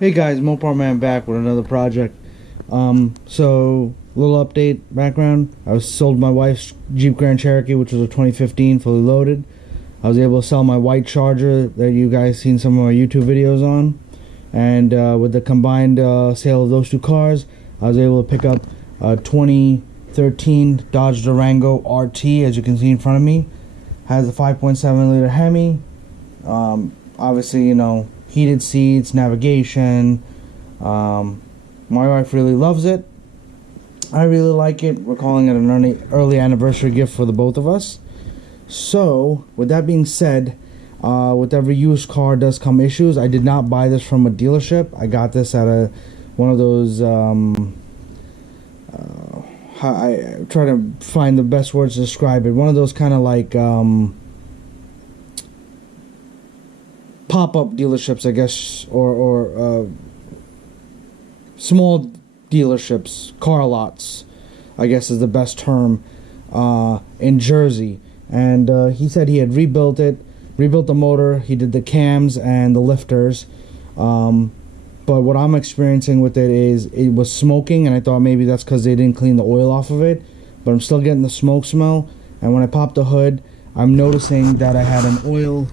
Hey guys, Mopar Man back with another project. So little update background. I was sold my wife's Jeep Grand Cherokee, which was a 2015, fully loaded. I was able to sell my white Charger that you guys seen some of my YouTube videos on, and with the combined sale of those two cars, I was able to pick up a 2013 Dodge Durango RT, as you can see in front of me. Has a 5.7 liter Hemi. Obviously, you know, heated seats, navigation. My wife really loves it. I really like it. We're calling it an early anniversary gift for the both of us. So, with that being said, with every used car does come issues. I did not buy this from a dealership. I got this at one of those. I try to find the best words to describe it. One of those kind of like pop-up dealerships, I guess, or small dealerships, car lots, I guess is the best term, in Jersey. And he said he had rebuilt the motor, he did the cams and the lifters, but what I'm experiencing with it is it was smoking, and I thought maybe that's because they didn't clean the oil off of it, but I'm still getting the smoke smell. And when I popped the hood, I'm noticing that I had an oil,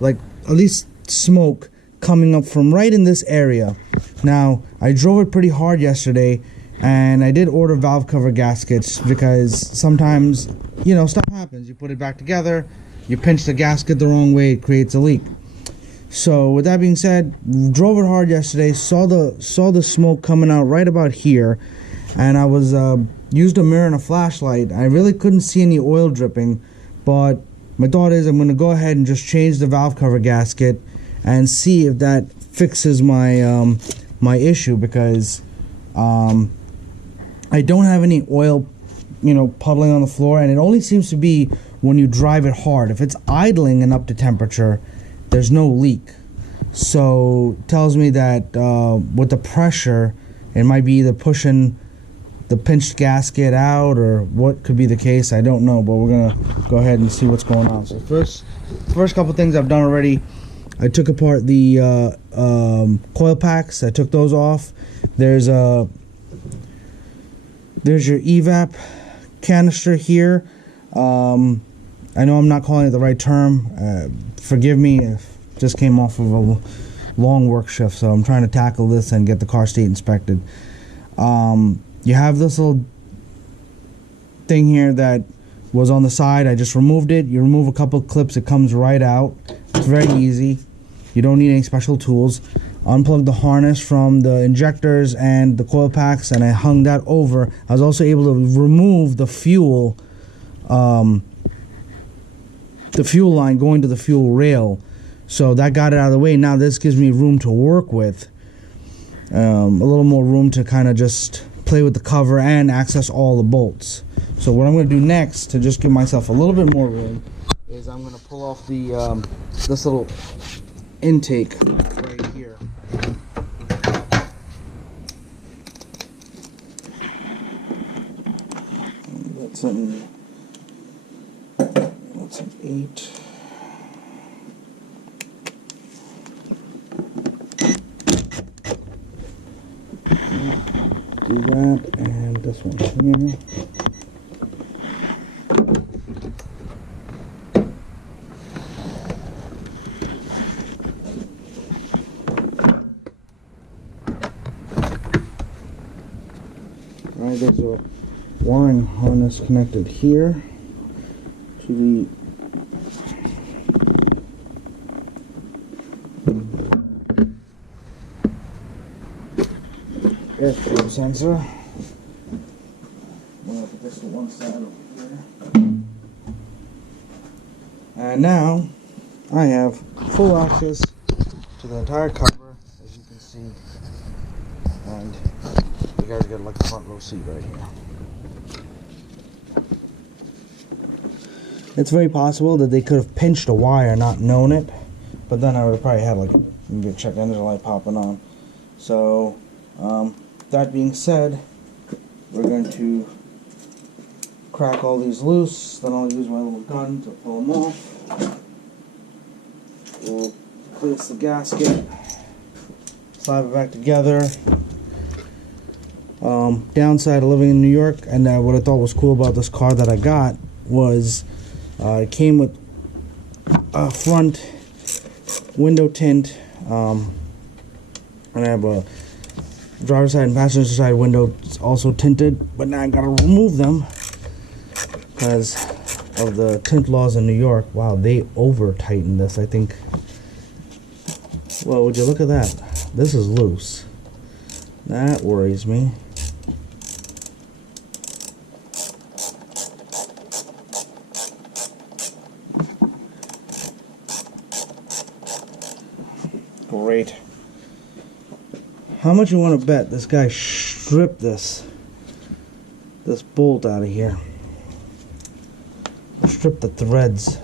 like at least smoke coming up from right in this area. Now, I drove it pretty hard yesterday, and I did order valve cover gaskets because sometimes, you know, stuff happens. You put it back together, you pinch the gasket the wrong way, it creates a leak. So with that being said, drove it hard yesterday, saw the smoke coming out right about here, and I was used a mirror and a flashlight. I really couldn't see any oil dripping, but my thought is I'm going to go ahead and just change the valve cover gasket and see if that fixes my my issue, because I don't have any oil, you know, puddling on the floor, and it only seems to be when you drive it hard. If it's idling and up to temperature, there's no leak. So it tells me that with the pressure, it might be either pushing the pinched gasket out or what could be the case. I don't know, but we're gonna go ahead and see what's going on. So first couple things I've done already. I took apart the coil packs. I took those off. There's your evap canister here. I know I'm not calling it the right term. Forgive me if just came off of a long work shift, so I'm trying to tackle this and get the car state inspected. You have this little thing here that was on the side. I just removed it. You remove a couple of clips, it comes right out. It's very easy. You don't need any special tools. Unplug the harness from the injectors and the coil packs, and I hung that over. I was also able to remove the fuel line going to the fuel rail, so that got it out of the way. Now this gives me room to work with, a little more room to kind of just play with the cover and access all the bolts. So what I'm going to do next, to just give myself a little bit more room, is I'm going to pull off the this little intake right here. That's an 8. Do that, and this one here. Alright, there's a wiring harness connected here to the airflow sensor. I'm going to put this to one side over here. And now I have full access to the entire cover, as you can see. And you guys get like a front row seat right here. It's very possible that they could have pinched a wire, not known it, but then I would have probably had like maybe a check engine light popping on. So that being said, we're going to crack all these loose, then I'll use my little gun to pull them off. We'll place the gasket slap it back together. Downside of living in New York, and what I thought was cool about this car that I got was it came with a front window tint, and I have a driver's side and passenger side window also tinted, but now I gotta remove them because of the tint laws in New York. Wow, they over tightened this, I think. Well, would you look at that? This is loose. That worries me. Great. How much you want to bet this guy stripped this bolt out of here? Strip the threads.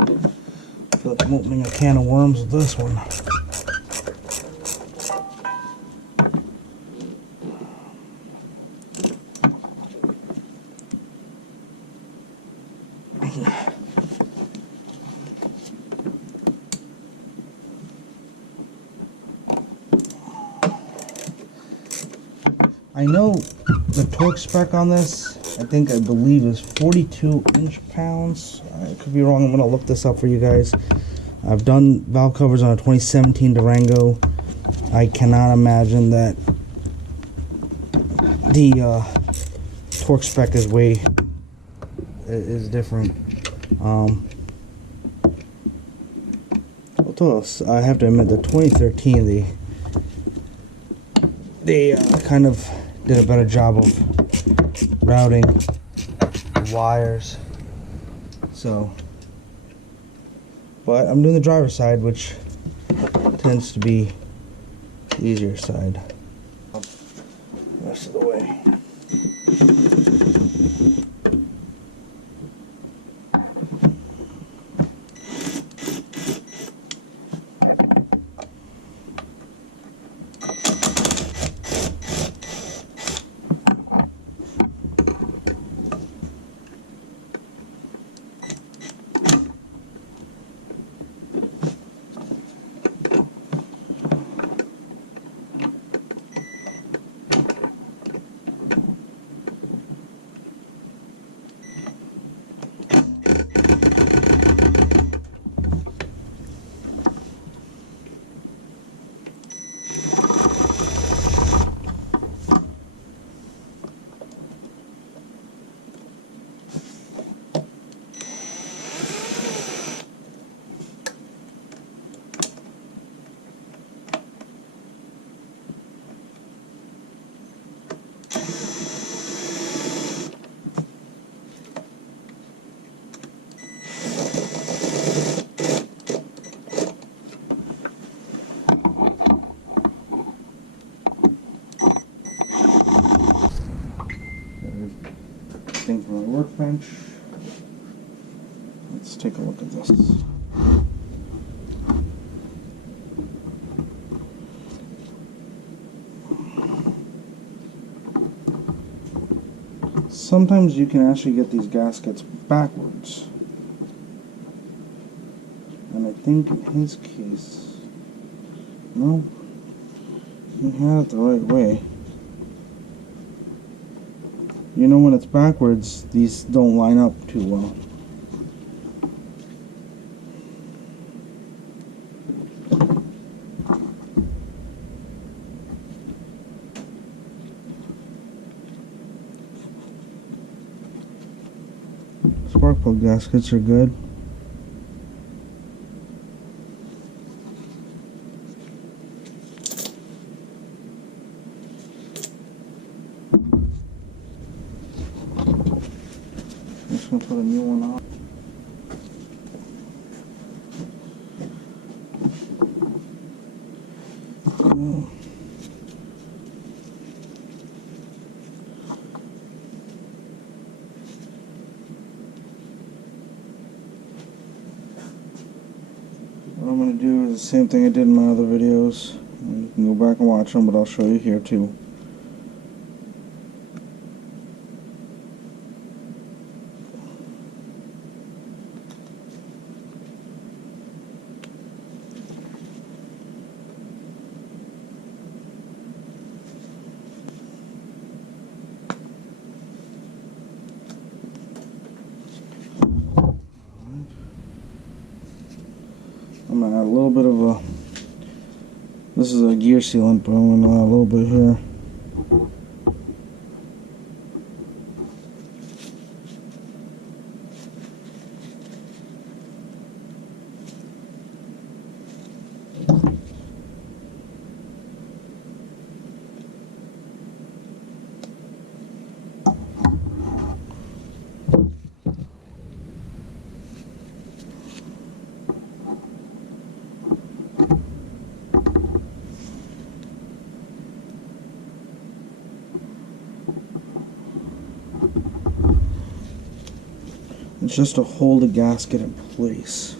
I feel like I'm opening a can of worms with this one. I know the torque spec on this, I believe is 42 inch-pounds. I could be wrong. I'm going to look this up for you guys. I've done valve covers on a 2017 Durango. I cannot imagine that the torque spec is different. Although I have to admit, the 2013 they kind of did a better job of routing wires. So, but I'm doing the driver's side, which tends to be the easier side. The rest of the way. Thing from my workbench. Let's take a look at this. Sometimes you can actually get these gaskets backwards, and I think in his case, no, he had it the right way. You know, when it's backwards, these don't line up too well. Spark plug gaskets are good. I'm just going to put a new one on. What I'm going to do is the same thing I did in my other videos. You can go back and watch them, but I'll show you here too. This is a gear sealant, but I'm gonna add a little bit here. It's just to hold the gasket in place.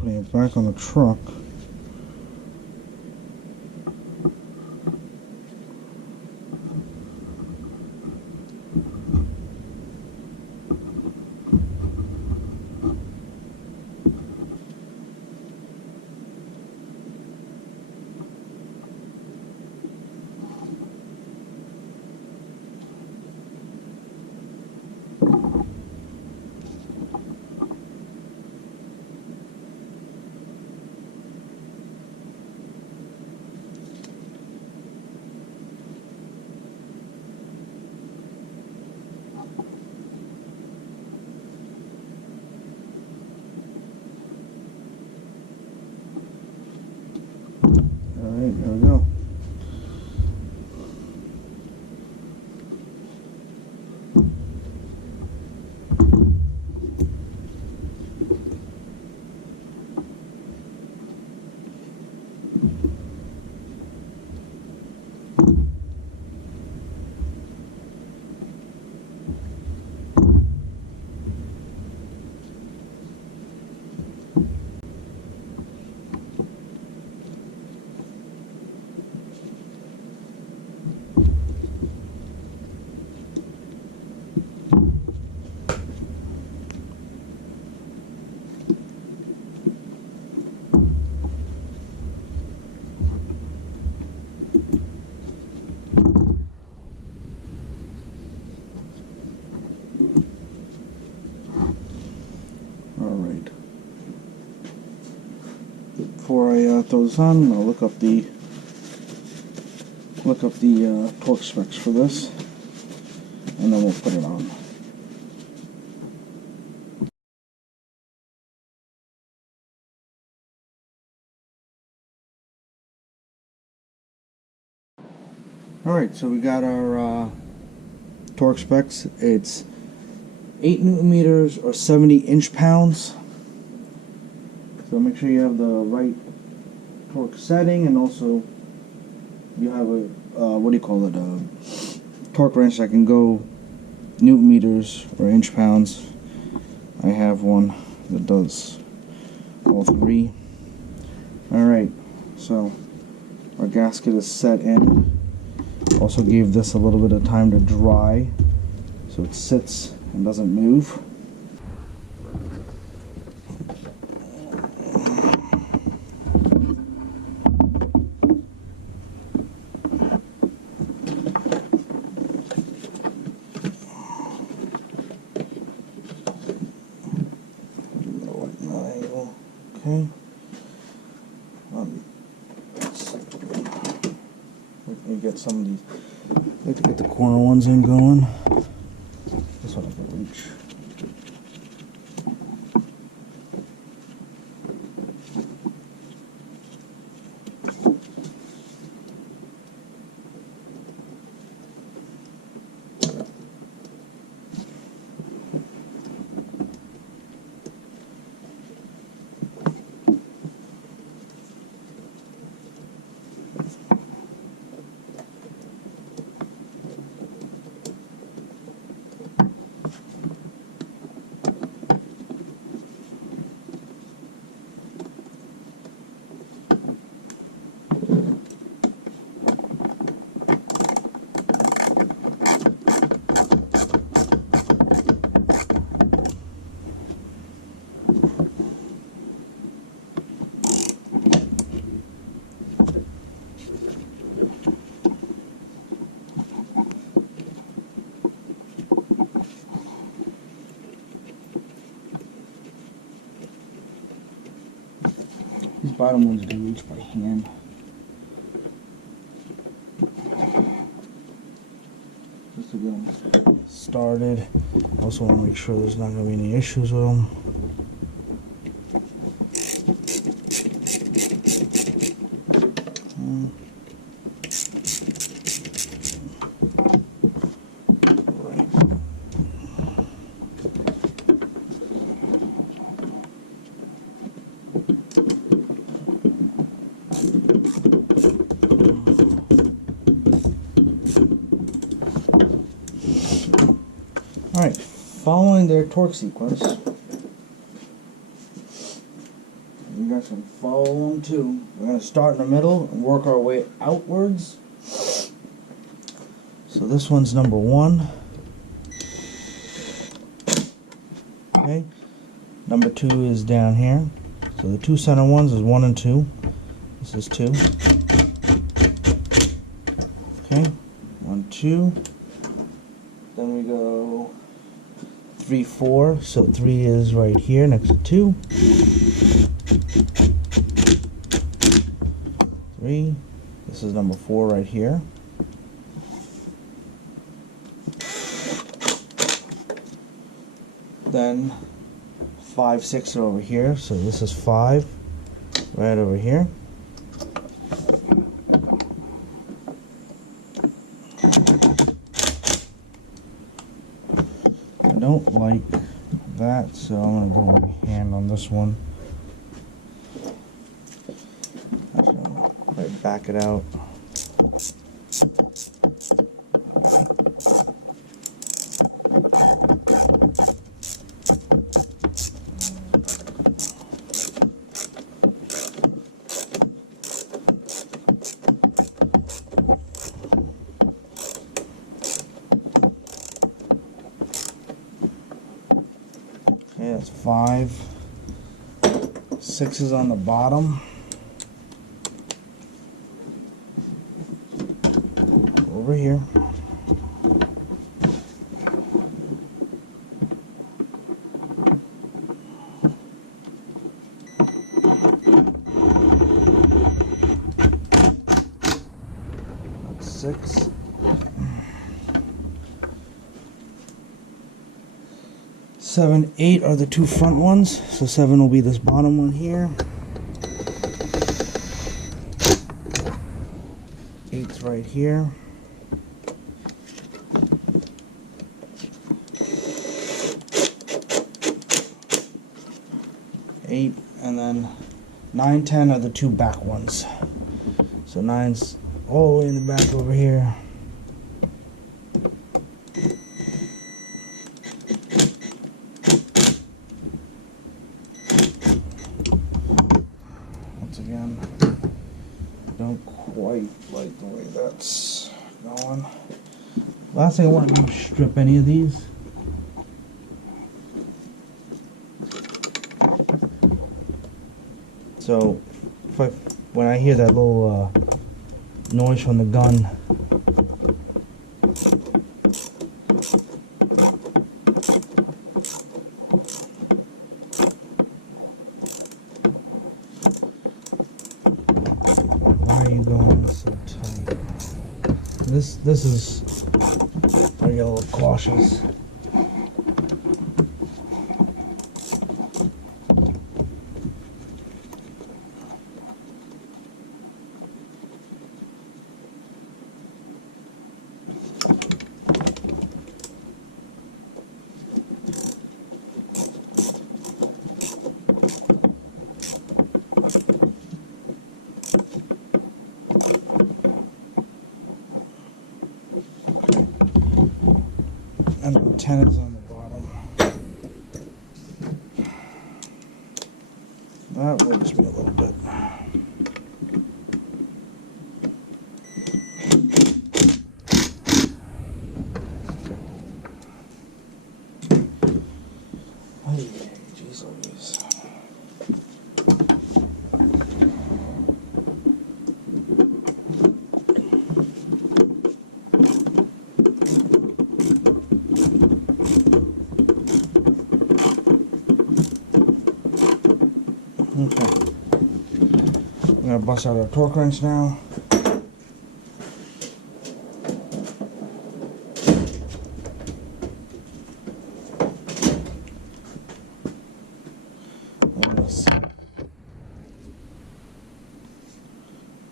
Putting it back on the truck. Alright, there we go. Alright. Before I throw this on, I'll look up the torque specs for this, and then we'll put it on. Alright, so we got our torque specs. It's 8 Newton meters or 70 inch-pounds. So make sure you have the right torque setting, and also you have a torque wrench that can go Newton meters or inch-pounds. I have one that does all three. Alright, so our gasket is set in. Also gave this a little bit of time to dry so it sits and doesn't move. Okay. Let me get some of these. I like to get the corner ones in going. This one I can reach. These bottom ones do reach by hand. Just to get them started. Also want to make sure there's not going to be any issues with them. Alright, following their torque sequence, you guys can follow along too. We're going to start in the middle and work our way outwards. So this one's number 1. Okay, number 2 is down here. So the 2 center ones is 1 and 2. This is 2. Okay, 1, 2. Then we go 3, 4, so 3 is right here next to 2. 3, this is number 4 right here. Then 5, 6 are over here, so this is 5 right over here. I don't like that, so I'm going to go with my hand on this one. Actually, I'm going to back it out. Okay, that's 5. 6 is on the bottom. Over here. That's 6. 7, 8 are the 2 front ones, so 7 will be this bottom one here. 8's right here. 8, and then 9, 10 are the 2 back ones. So 9's all the way in the back over here. Again, don't quite like the way that's going. Last thing I want to do is strip any of these. So when I hear that little noise from the gun, why are you going in so tight? This is, I get a little cautious. And the 10 is on the bottom. That worries me a little bit. Oh, Jeez Louise. Okay. I'm gonna bust out our torque wrench now.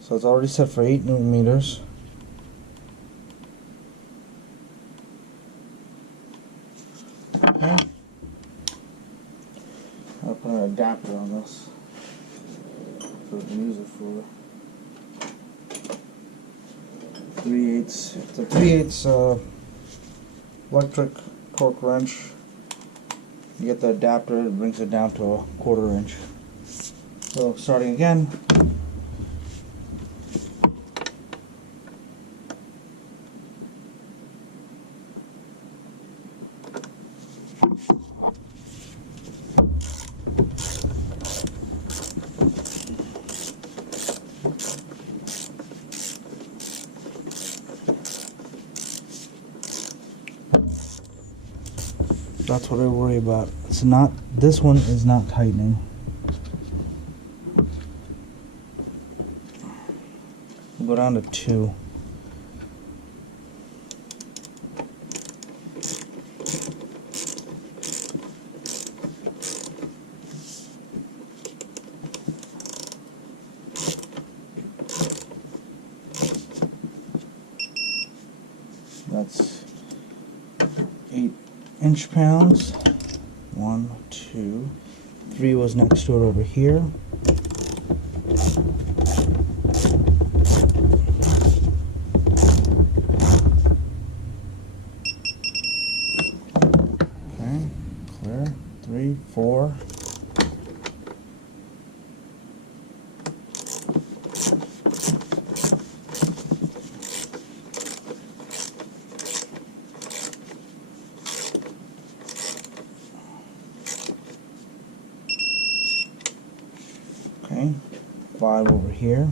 So it's already set for 8 Newton meters. Okay. I'll put an adapter on this so we can use it for 3/8. It's a 3/8 electric torque wrench. You get the adapter, it brings it down to a 1/4 inch. So starting again. That's what I worry about. It's not, this one is not tightening. We'll go down to 2. That's 8 inch-pounds. 1, 2, 3 was next to it over here. Okay, clear. 3, 4. Okay, 5 over here.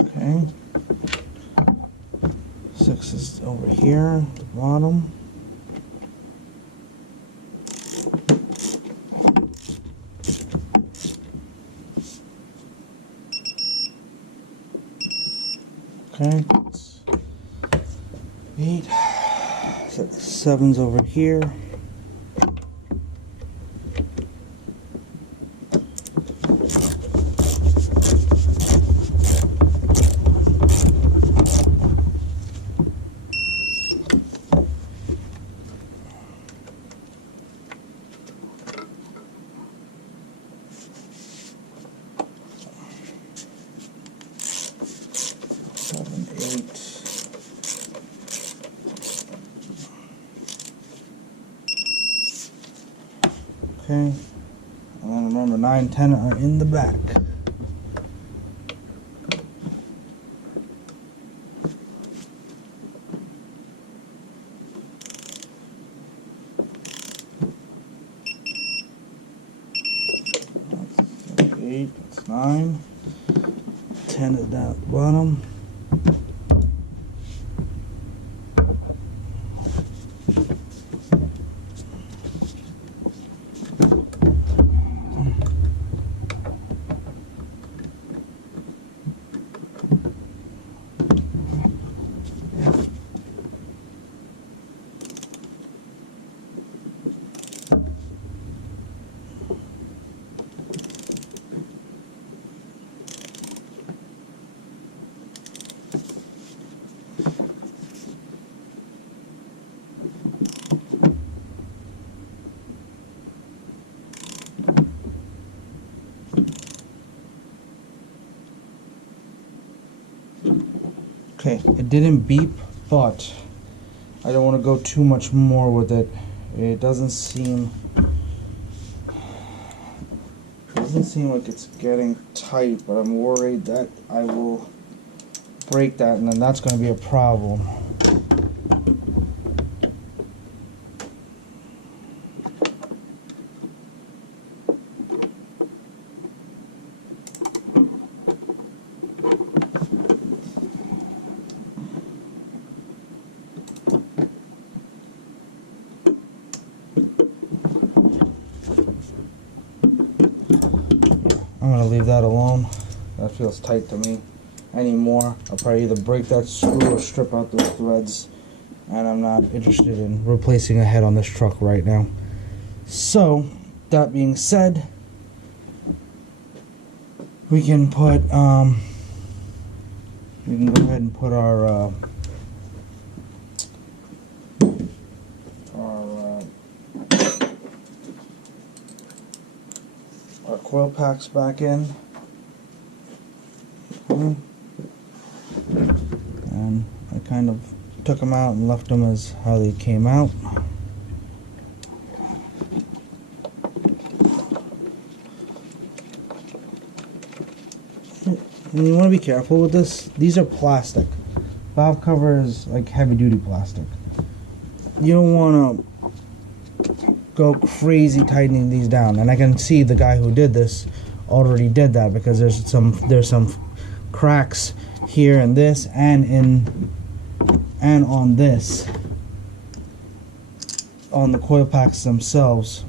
Okay, 6 is over here at the bottom. Okay, 8, 7's over here. Okay, and then remember 9 and 10 are in the back. That's 8, that's 9. 10 is down at the bottom. Okay, it didn't beep, but I don't want to go too much more with it. It doesn't seem like it's getting tight, but I'm worried that I will break that, and then that's going to be a problem. I'm going to leave that alone. That feels tight to me. Anymore, I'll probably either break that screw or strip out those threads, and I'm not interested in replacing a head on this truck right now. So, that being said, we can put we can go ahead and put our coil packs back in. And I kind of took them out and left them as how they came out. And you want to be careful with this. These are plastic. Valve cover is like heavy duty plastic. You don't want to go crazy tightening these down. And I can see the guy who did this already did that, because there's some cracks here in this and on this, on the coil packs themselves.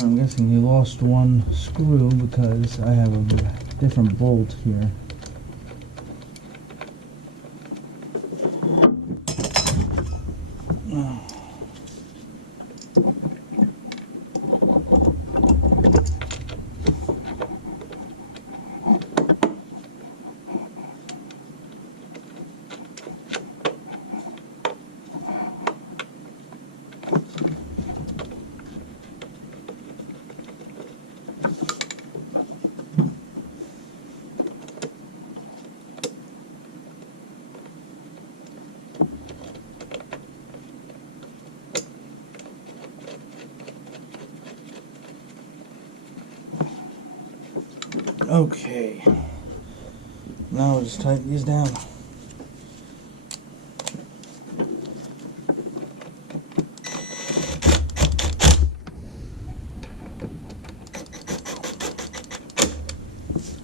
I'm guessing he lost one screw because I have a different bolt here. Okay, now we'll just tighten these down.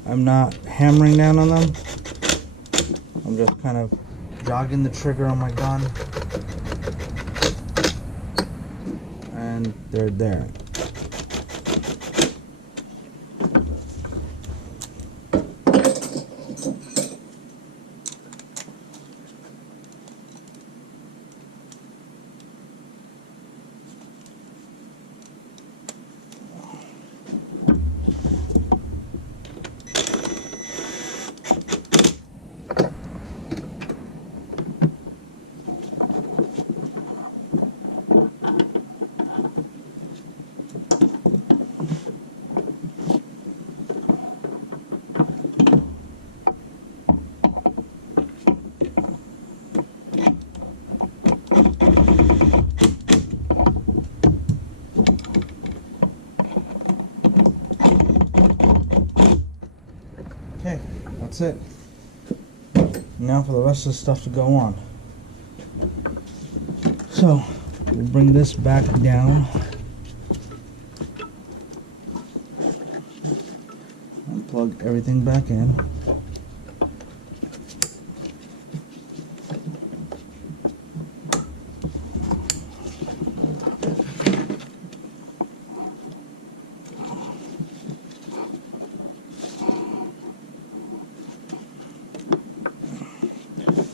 I'm not hammering down on them. I'm just kind of jogging the trigger on my gun, and they're there. that's it. Now for the rest of the stuff to go on. So we'll bring this back down and plug everything back in.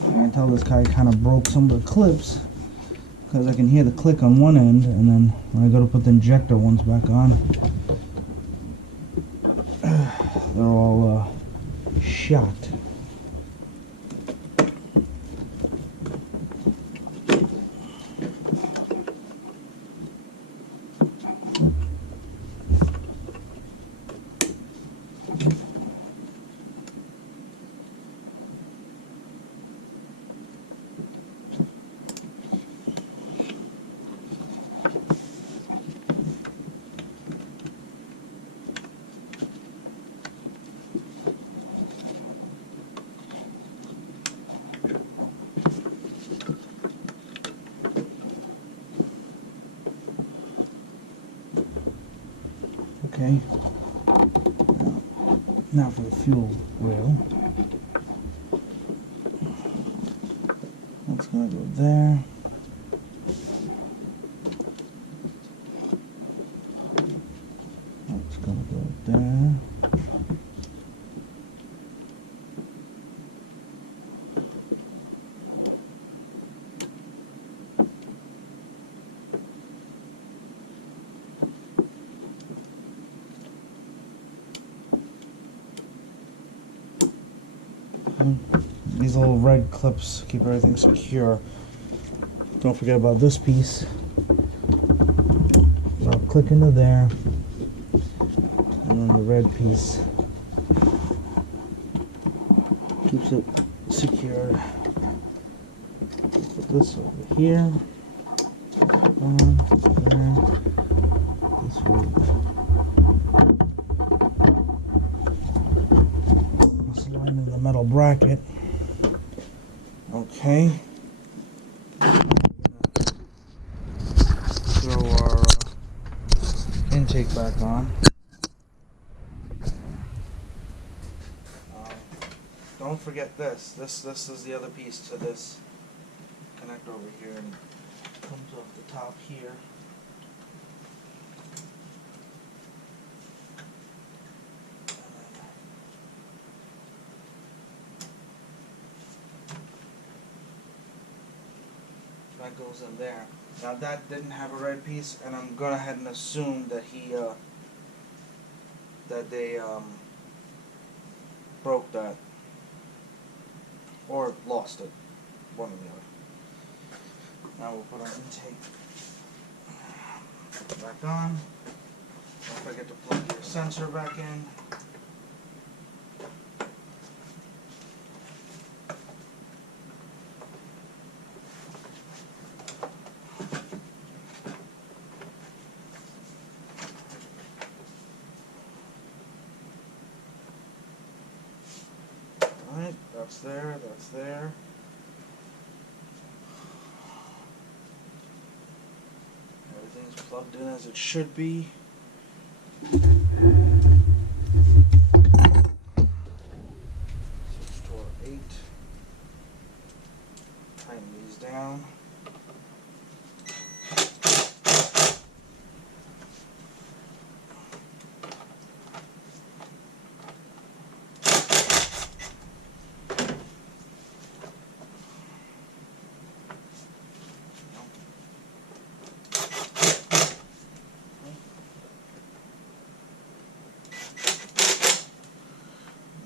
I can tell this guy kind of broke some of the clips because I can hear the click on one end, and then when I go to put the injector ones back on, they're all shot. Okay, now for the fuel rail. That's going to go there. That's going to go there. These little red clips keep everything secure. Don't forget about this piece. I'll click into there, and then the red piece keeps it secured. Put this over here. There. This will slide into the metal bracket. Okay. Throw our intake back on. Don't forget this. This is the other piece to this connector over here, and it comes off the top here. That goes in there. Now that didn't have a red piece, and I'm going ahead and assume that they broke that or lost it, one or the other. Now we'll put our intake back on. Don't forget to plug your sensor back in. Alright, that's there, that's there. Everything's plugged in as it should be. Store 8. Tighten these down.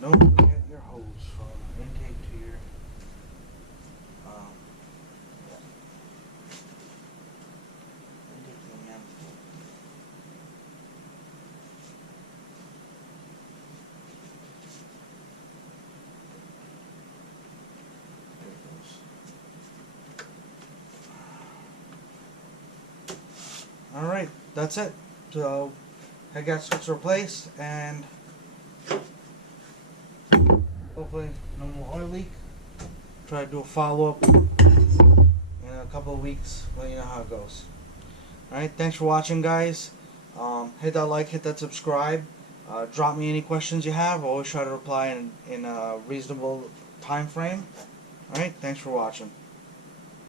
Don't forget your hose from intake to your intake to the manifold. There it goes. Alright, that's it. So head gasket's replaced, and oh, hopefully no more oil leak. Try to do a follow-up in a couple of weeks, let you know how it goes. Alright, thanks for watching, guys. Hit that like, hit that subscribe. Drop me any questions you have. I'll always try to reply in a reasonable time frame. Alright, thanks for watching.